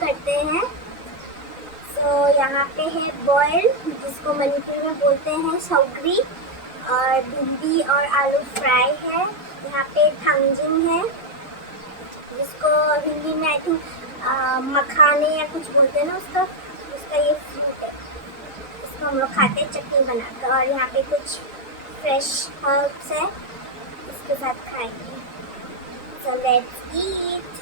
करते हैं। यहाँ पे है बॉयल, जिसको मणिपुर में बोलते हैं सौगरी, और भिंडी और आलू फ्राई है। यहाँ पे थंजिंग है, जिसको हिंदी में आई थिंक मखाने या कुछ बोलते हैं ना, उसका ये फ्रूट है। इसको हम लोग खाते हैं चटनी बनाकर। और यहाँ पे कुछ फ्रेश हर्ब्स है, इसके साथ खाएंगे। So let's eat.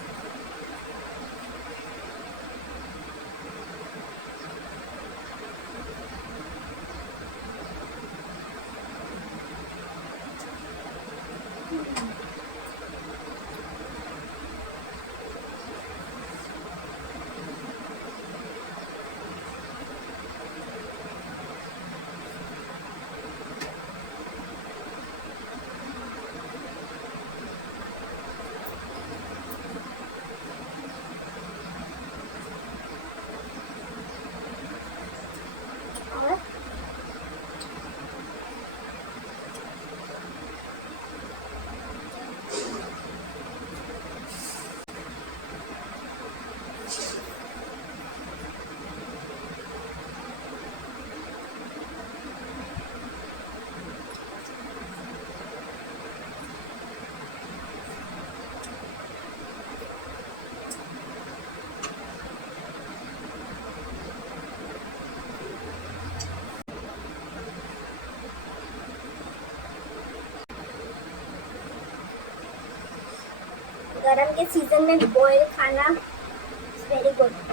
गरम के सीजन में बॉयल खाना वेरी गुड।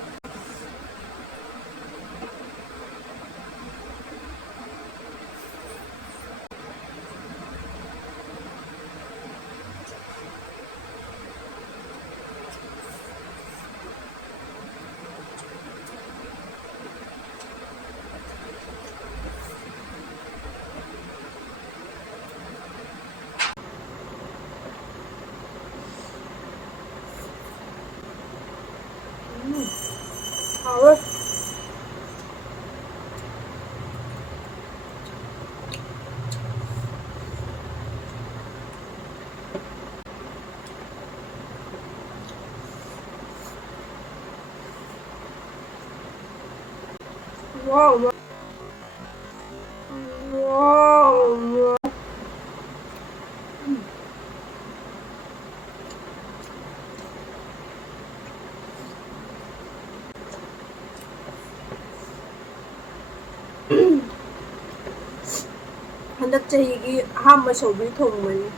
और वाओ वाओ, हंदक चहीगी अहांबा सौगरी थोंबनी।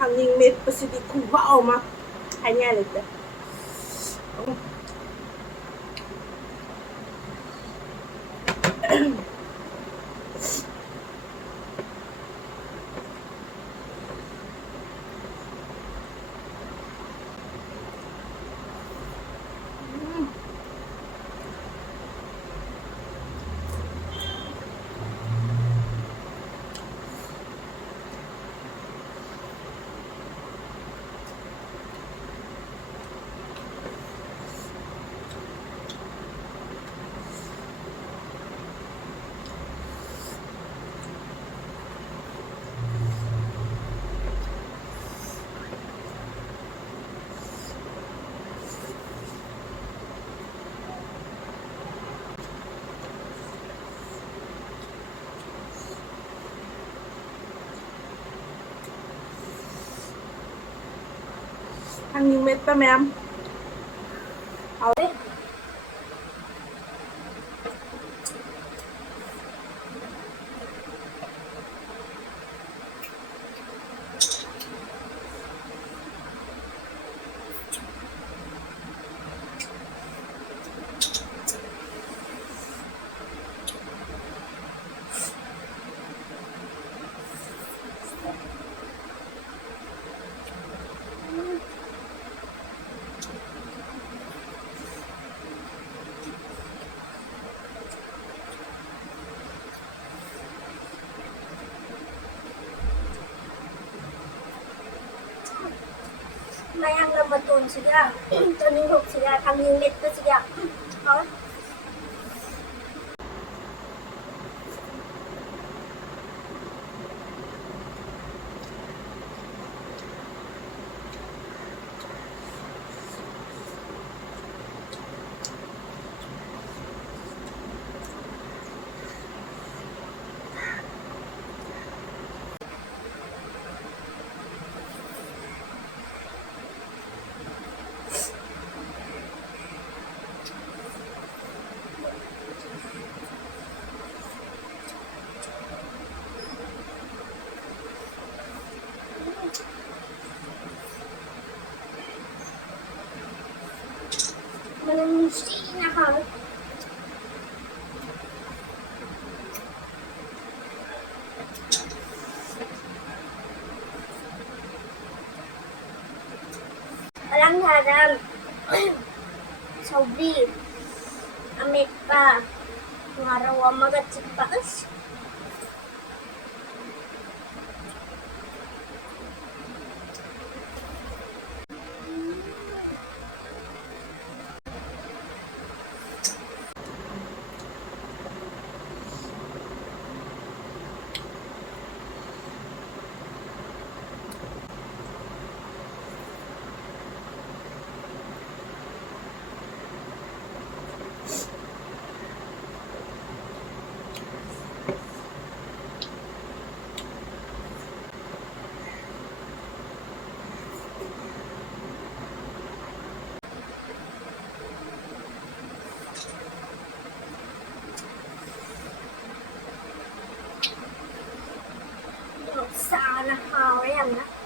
थांनिंग मेꯠꯄꯁꯤꯗꯤ ꯈꯨꯍꯥꯎ ꯑꯃ ꯍꯥꯏꯅꯤꯡꯉꯥꯏ ꯂꯩꯇꯦ꯫ Thằng mệt pa ma'am. Mayang na maton siya. Tanihok siya. Tanginit pa siya. Kadang-kadang Sobri ambil pa ngarawa magat cipas. Sana haoนะ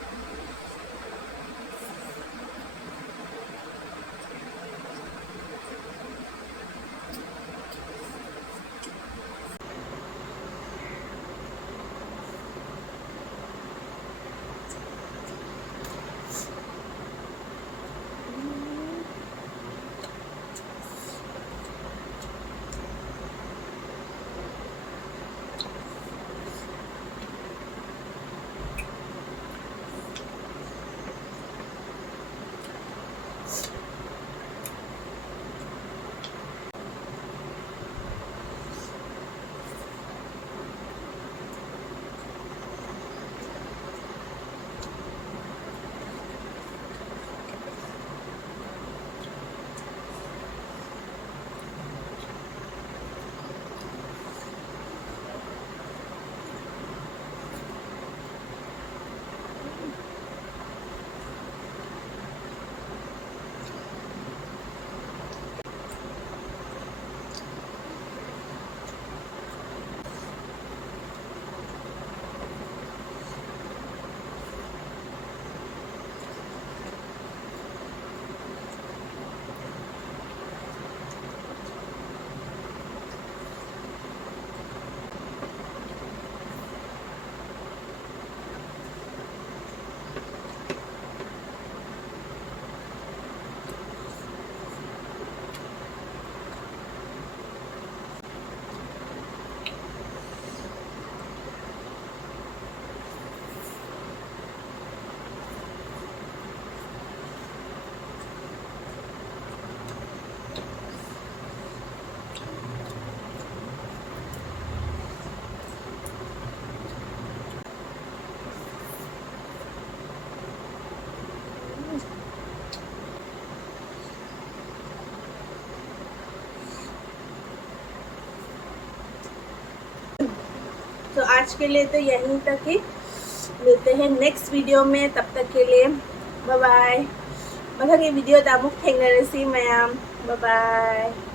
तो आज के लिए तो यहीं तक ही, मिलते हैं नेक्स्ट वीडियो में. तब तक के लिए बाय बाय. मथांगी वीडियो दा अमुक थेंनोसै मैम. Bye bye.